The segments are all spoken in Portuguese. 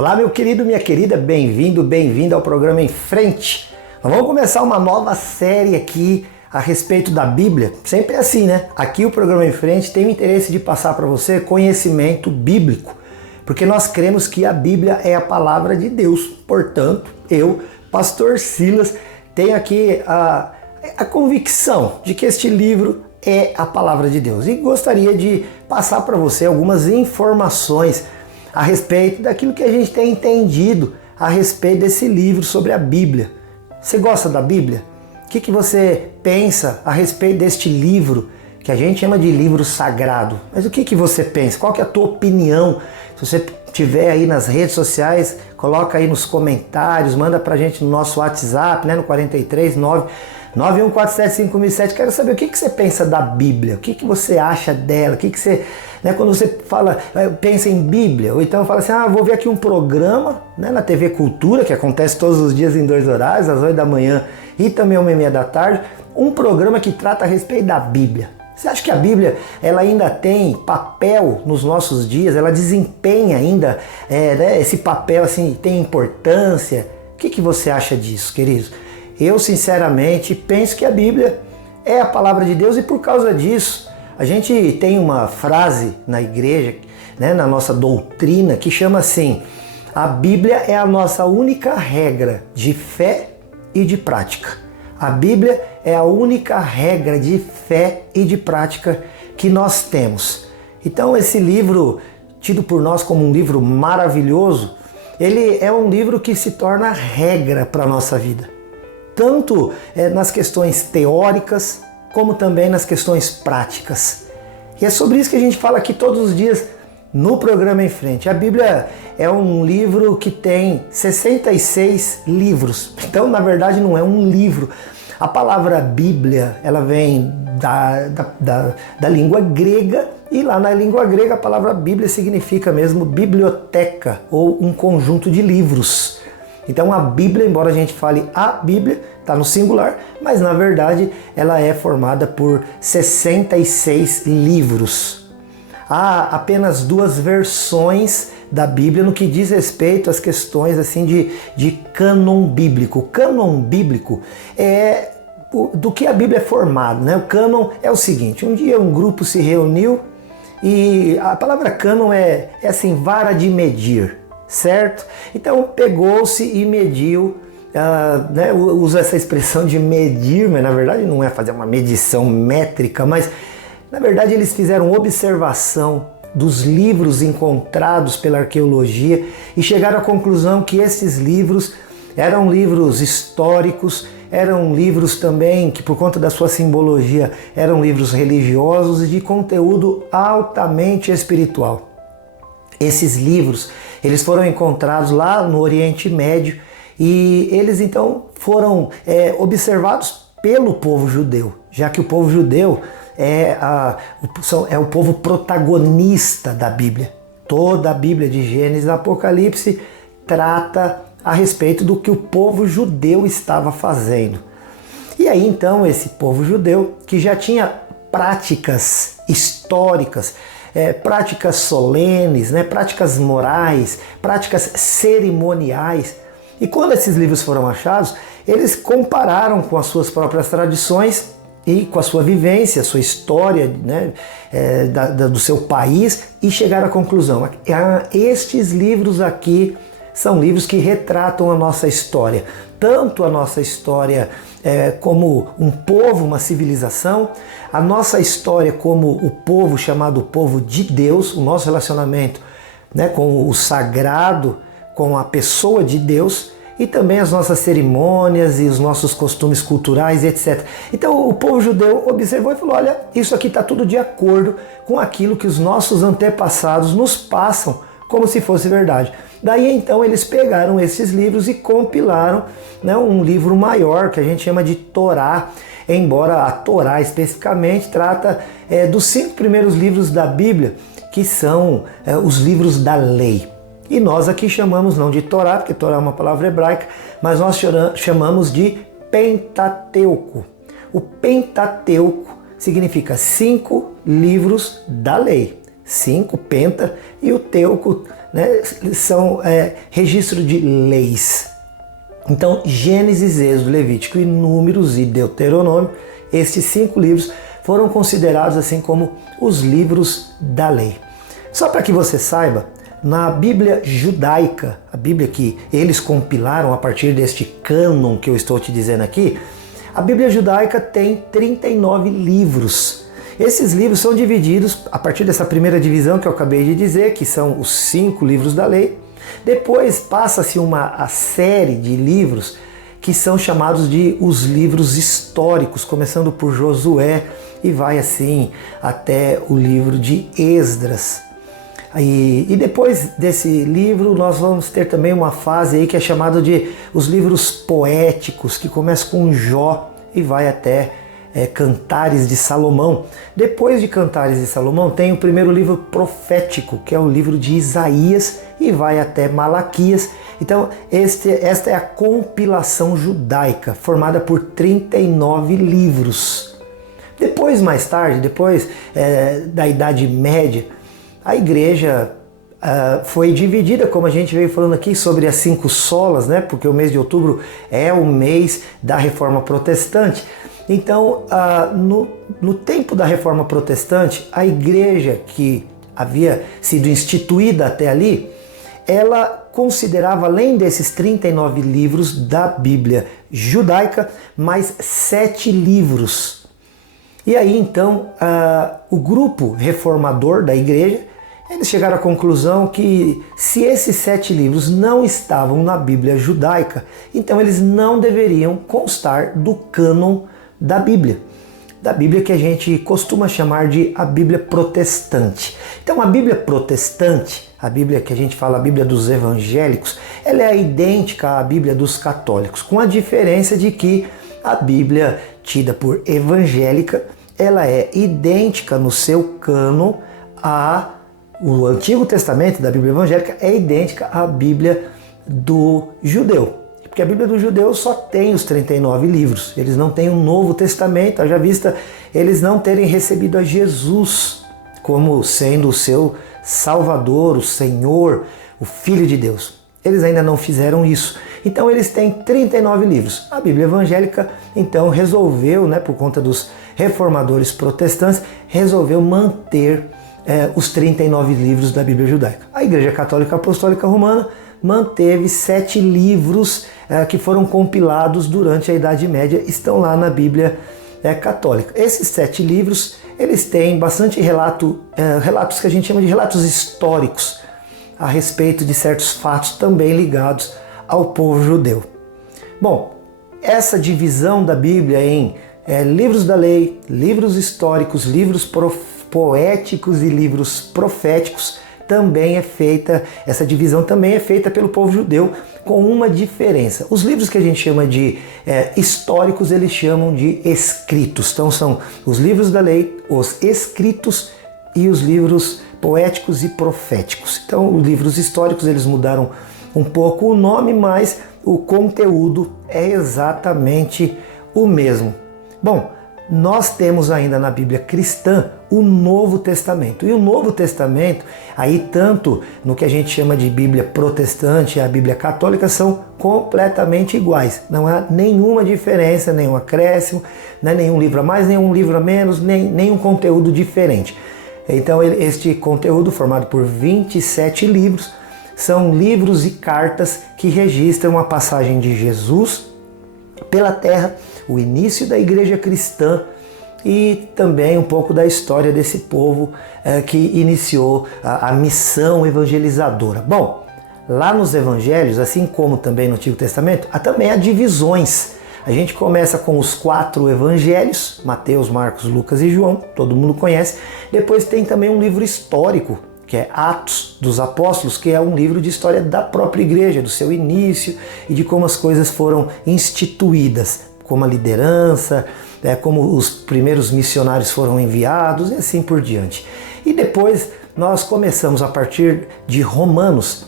Olá, meu querido, minha querida, bem-vindo, bem-vinda ao programa Em Frente. Nós vamos começar uma nova série aqui a respeito da Bíblia. Sempre assim, né? Aqui o programa Em Frente tem o interesse de passar para você conhecimento bíblico, porque nós cremos que a Bíblia é a palavra de Deus. Portanto, eu, Pastor Silas, tenho aqui a convicção de que este livro é a palavra de Deus e gostaria de passar para você algumas informações a respeito daquilo que a gente tem entendido a respeito desse livro sobre a Bíblia. Você gosta da Bíblia? O que você pensa a respeito deste livro que a gente chama de livro sagrado? Mas o que você pensa? Qual que é a tua opinião? Se você tiver aí nas redes sociais, coloca aí nos comentários, manda pra gente no nosso WhatsApp, né, no 439-9147-5007. Quero saber o que você pensa da Bíblia, o que você acha dela, o que você... Né, quando você fala, pensa em Bíblia, ou então fala assim, vou ver aqui um programa, né, na TV Cultura, que acontece todos os dias em 2 horários, às 8 da manhã e também às 1h30 da tarde, um programa que trata a respeito da Bíblia. Você acha que a Bíblia ela ainda tem papel nos nossos dias? Ela desempenha ainda né, esse papel, assim, tem importância? O que você acha disso, queridos? Eu, sinceramente, penso que a Bíblia é a palavra de Deus e por causa disso, a gente tem uma frase na igreja, né, na nossa doutrina, que chama assim: a Bíblia é a nossa única regra de fé e de prática. A Bíblia é a única regra de fé e de prática que nós temos. Então esse livro, tido por nós como um livro maravilhoso, ele é um livro que se torna regra para a nossa vida. Tanto nas questões teóricas, como também nas questões práticas. E é sobre isso que a gente fala aqui todos os dias no programa Em Frente. A Bíblia é um livro que tem 66 livros. Então, na verdade, não é um livro. A palavra Bíblia, ela vem da língua grega, e lá na língua grega a palavra Bíblia significa mesmo biblioteca, ou um conjunto de livros. Então a Bíblia, embora a gente fale a Bíblia, está no singular, mas na verdade ela é formada por 66 livros. Há apenas 2 versões da Bíblia no que diz respeito às questões assim de cânon bíblico. O cânon bíblico é do que a Bíblia é formada, né? O cânon é o seguinte: um dia um grupo se reuniu e a palavra cânon é assim, vara de medir, certo? Então pegou-se e mediu, né? Usa essa expressão de medir, mas na verdade não é fazer uma medição métrica, mas na verdade eles fizeram observação dos livros encontrados pela arqueologia e chegaram à conclusão que esses livros eram livros históricos, eram livros também que, por conta da sua simbologia, eram livros religiosos e de conteúdo altamente espiritual. Esses livros, eles foram encontrados lá no Oriente Médio e eles então foram observados pelo povo judeu, já que o povo judeu é o povo protagonista da Bíblia. Toda a Bíblia de Gênesis a Apocalipse trata a respeito do que o povo judeu estava fazendo. E aí então esse povo judeu, que já tinha práticas históricas, práticas solenes, né, práticas morais, práticas cerimoniais, e quando esses livros foram achados, eles compararam com as suas próprias tradições e com a sua vivência, a sua história, né, do seu país, e chegaram à conclusão: estes livros aqui são livros que retratam a nossa história, tanto a nossa história como um povo, uma civilização, a nossa história como o povo chamado povo de Deus, o nosso relacionamento, né, com o sagrado, com a pessoa de Deus, e também as nossas cerimônias e os nossos costumes culturais, etc. Então o povo judeu observou e falou: olha, isso aqui está tudo de acordo com aquilo que os nossos antepassados nos passam como se fosse verdade. Daí então eles pegaram esses livros e compilaram, né, um livro maior que a gente chama de Torá, embora a Torá especificamente trata dos 5 primeiros livros da Bíblia, que são os livros da lei. E nós aqui chamamos não de Torá, porque Torá é uma palavra hebraica, mas nós chamamos de Pentateuco. O Pentateuco significa 5 livros da lei. 5, penta, e o teuco, né, são registro de leis. Então, Gênesis, Êxodo, Levítico e Números e Deuteronômio, estes 5 livros foram considerados assim como os livros da lei. Só para que você saiba, na Bíblia judaica, a Bíblia que eles compilaram a partir deste cânon que eu estou te dizendo aqui, a Bíblia judaica tem 39 livros. Esses livros são divididos a partir dessa primeira divisão que eu acabei de dizer, que são os 5 livros da lei. Depois passa-se a série de livros que são chamados de os livros históricos, começando por Josué e vai assim até o livro de Esdras. E depois desse livro nós vamos ter também uma fase aí que é chamada de os livros poéticos, que começa com Jó e vai até Cantares de Salomão. Depois de Cantares de Salomão tem o primeiro livro profético, que é o livro de Isaías e vai até Malaquias. Então esta é a compilação judaica, formada por 39 livros. Depois, mais tarde, depois da Idade Média, a igreja foi dividida, como a gente veio falando aqui, sobre as 5 solas, né? Porque o mês de outubro é o mês da Reforma Protestante. Então, no tempo da Reforma Protestante, a igreja que havia sido instituída até ali, ela considerava, além desses 39 livros da Bíblia judaica, mais 7 livros. E aí, então, o grupo reformador da igreja, eles chegaram à conclusão que se esses 7 livros não estavam na Bíblia judaica, então eles não deveriam constar do cânon da Bíblia que a gente costuma chamar de a Bíblia protestante. Então a Bíblia protestante, a Bíblia que a gente fala, a Bíblia dos evangélicos, ela é idêntica à Bíblia dos católicos, com a diferença de que a Bíblia tida por evangélica, ela é idêntica no seu cânon o Antigo Testamento da Bíblia evangélica é idêntica à Bíblia do judeu. Porque a Bíblia do judeu só tem os 39 livros. Eles não têm um Novo Testamento, haja vista eles não terem recebido a Jesus como sendo o seu Salvador, o Senhor, o Filho de Deus. Eles ainda não fizeram isso. Então eles têm 39 livros. A Bíblia evangélica então resolveu, por conta dos reformadores protestantes, resolveu manter os 39 livros da Bíblia judaica. A Igreja Católica Apostólica Romana manteve 7 livros que foram compilados durante a Idade Média, estão lá na Bíblia católica. Esses 7 livros, eles têm bastante relatos que a gente chama de relatos históricos a respeito de certos fatos também ligados ao povo judeu. Bom, essa divisão da Bíblia em livros da lei, livros históricos, livros poéticos e livros proféticos, também é feita, essa divisão também é feita pelo povo judeu, com uma diferença. Os livros que a gente chama de históricos, eles chamam de escritos. Então são os livros da lei, os escritos e os livros poéticos e proféticos. Então os livros históricos, eles mudaram um pouco o nome, mas o conteúdo é exatamente o mesmo. Bom, nós temos ainda na Bíblia cristã o Novo Testamento. E o Novo Testamento, aí tanto no que a gente chama de Bíblia protestante e a Bíblia católica, são completamente iguais. Não há nenhuma diferença, nenhum acréscimo, nenhum livro a mais, nenhum livro a menos, nenhum conteúdo diferente. Então este conteúdo, formado por 27 livros, são livros e cartas que registram a passagem de Jesus pela terra, o início da igreja cristã e também um pouco da história desse povo que iniciou a missão evangelizadora. Bom, lá nos evangelhos, assim como também no Antigo Testamento, também há divisões. A gente começa com os 4 evangelhos, Mateus, Marcos, Lucas e João, todo mundo conhece. Depois tem também um livro histórico, que é Atos dos Apóstolos, que é um livro de história da própria igreja, do seu início e de como as coisas foram instituídas, como a liderança, como os primeiros missionários foram enviados e assim por diante. E depois nós começamos, a partir de Romanos,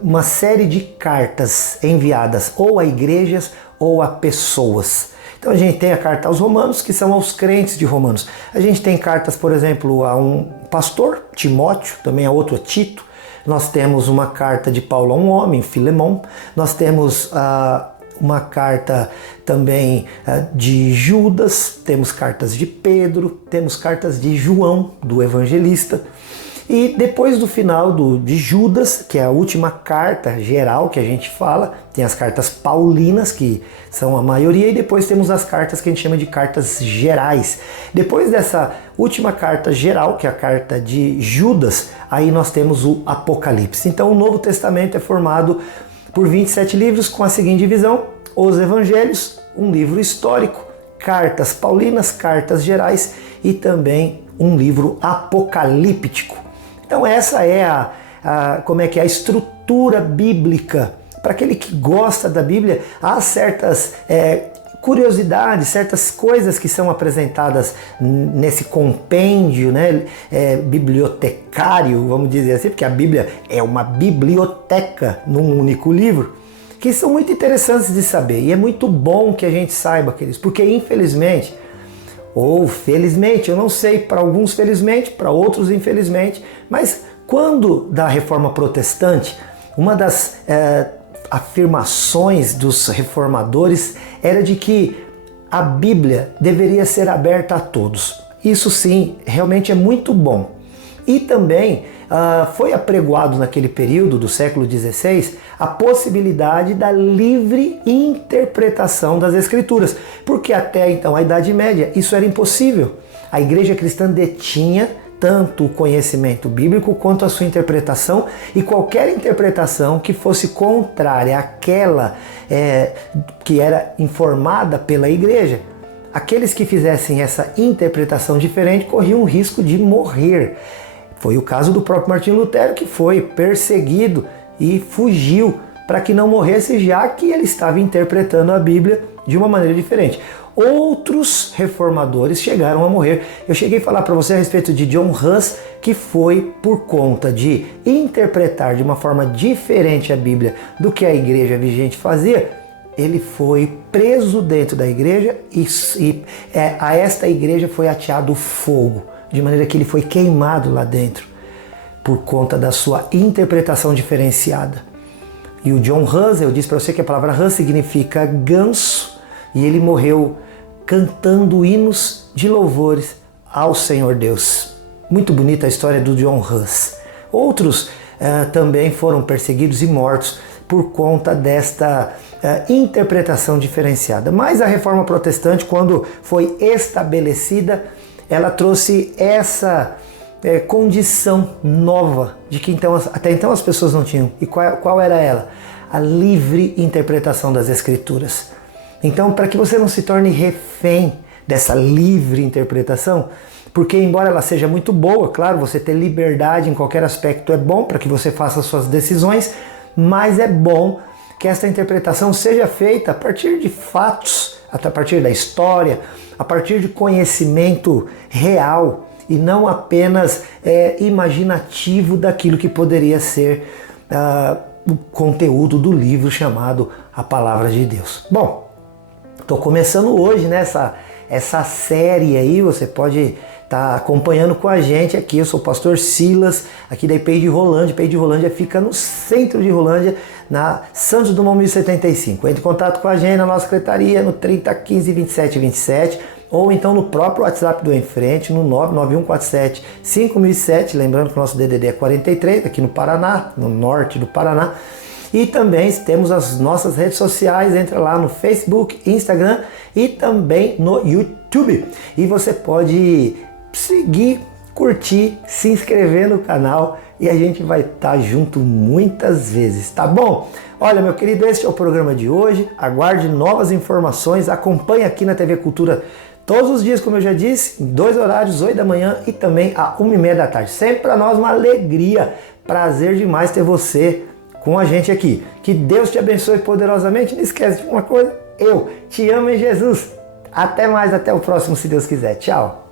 uma série de cartas enviadas ou a igrejas ou a pessoas. Então a gente tem a carta aos Romanos, que são aos crentes de Romanos. A gente tem cartas, por exemplo, a um pastor, Timóteo, também a outro, Tito. nós temos uma carta de Paulo a um homem, Filemão, nós temos uma carta também de Judas, temos cartas de Pedro, temos cartas de João, do evangelista. E depois do final de Judas, que é a última carta geral que a gente fala, tem as cartas paulinas, que são a maioria, e depois temos as cartas que a gente chama de cartas gerais. Depois dessa última carta geral, que é a carta de Judas, aí nós temos o Apocalipse. Então o Novo Testamento é formado por 27 livros com a seguinte divisão: os Evangelhos, um livro histórico, cartas paulinas, cartas gerais e também um livro apocalíptico. Então essa é a estrutura bíblica. Para aquele que gosta da Bíblia, há certas curiosidades, certas coisas que são apresentadas nesse compêndio, né, bibliotecário, vamos dizer assim, porque a Bíblia é uma biblioteca num único livro, que são muito interessantes de saber. E é muito bom que a gente saiba, queridos, porque infelizmente, ou felizmente, eu não sei, para alguns felizmente, para outros infelizmente, mas quando da Reforma Protestante, uma das afirmações dos reformadores era de que a Bíblia deveria ser aberta a todos. Isso sim, realmente é muito bom. E também foi apregoado naquele período do século XVI a possibilidade da livre interpretação das Escrituras, porque até então, a Idade Média, isso era impossível. A igreja cristã detinha tanto o conhecimento bíblico quanto a sua interpretação, e qualquer interpretação que fosse contrária àquela que era informada pela igreja, aqueles que fizessem essa interpretação diferente corriam o risco de morrer. Foi o caso do próprio Martinho Lutero, que foi perseguido e fugiu para que não morresse, já que ele estava interpretando a Bíblia de uma maneira diferente. Outros reformadores chegaram a morrer. Eu cheguei a falar para você a respeito de John Huss, que foi por conta de interpretar de uma forma diferente a Bíblia do que a igreja vigente fazia. Ele foi preso dentro da igreja e a esta igreja foi ateado fogo, de maneira que ele foi queimado lá dentro por conta da sua interpretação diferenciada. E o John Huss, eu disse para você que a palavra Huss significa ganso, e ele morreu cantando hinos de louvores ao Senhor Deus. Muito bonita a história do John Huss. Outros também foram perseguidos e mortos por conta desta interpretação diferenciada. Mas a Reforma Protestante, quando foi estabelecida, ela trouxe essa condição nova de que até então as pessoas não tinham. E qual era ela? A livre interpretação das Escrituras. Então, para que você não se torne refém dessa livre interpretação, porque embora ela seja muito boa, claro, você ter liberdade em qualquer aspecto é bom para que você faça suas decisões, mas é bom que essa interpretação seja feita a partir de fatos, a partir da história, a partir de conhecimento real e não apenas imaginativo daquilo que poderia ser o conteúdo do livro chamado A Palavra de Deus. Bom, estou começando hoje, né, essa série aí, você pode estar acompanhando com a gente aqui. Eu sou o pastor Silas, aqui da IPI de Rolândia. IPI de Rolândia fica no centro de Rolândia, na Santos Dumont 1075. Entre em contato com a gente na nossa secretaria no 3015 2727 ou então no próprio WhatsApp do Em Frente, no 99147 5007. Lembrando que o nosso DDD é 43, aqui no Paraná, no norte do Paraná. E também temos as nossas redes sociais, entra lá no Facebook, Instagram e também no YouTube. E você pode seguir, curtir, se inscrever no canal e a gente vai estar junto muitas vezes, tá bom? Olha, meu querido, este é o programa de hoje. Aguarde novas informações, acompanhe aqui na TV Cultura todos os dias, como eu já disse, em 2 horários, 8 da manhã e também a 1h30 da tarde. Sempre para nós uma alegria, prazer demais ter você com a gente aqui. Que Deus te abençoe poderosamente. Não esquece de uma coisa, eu te amo em Jesus. Até mais, até o próximo, se Deus quiser. Tchau.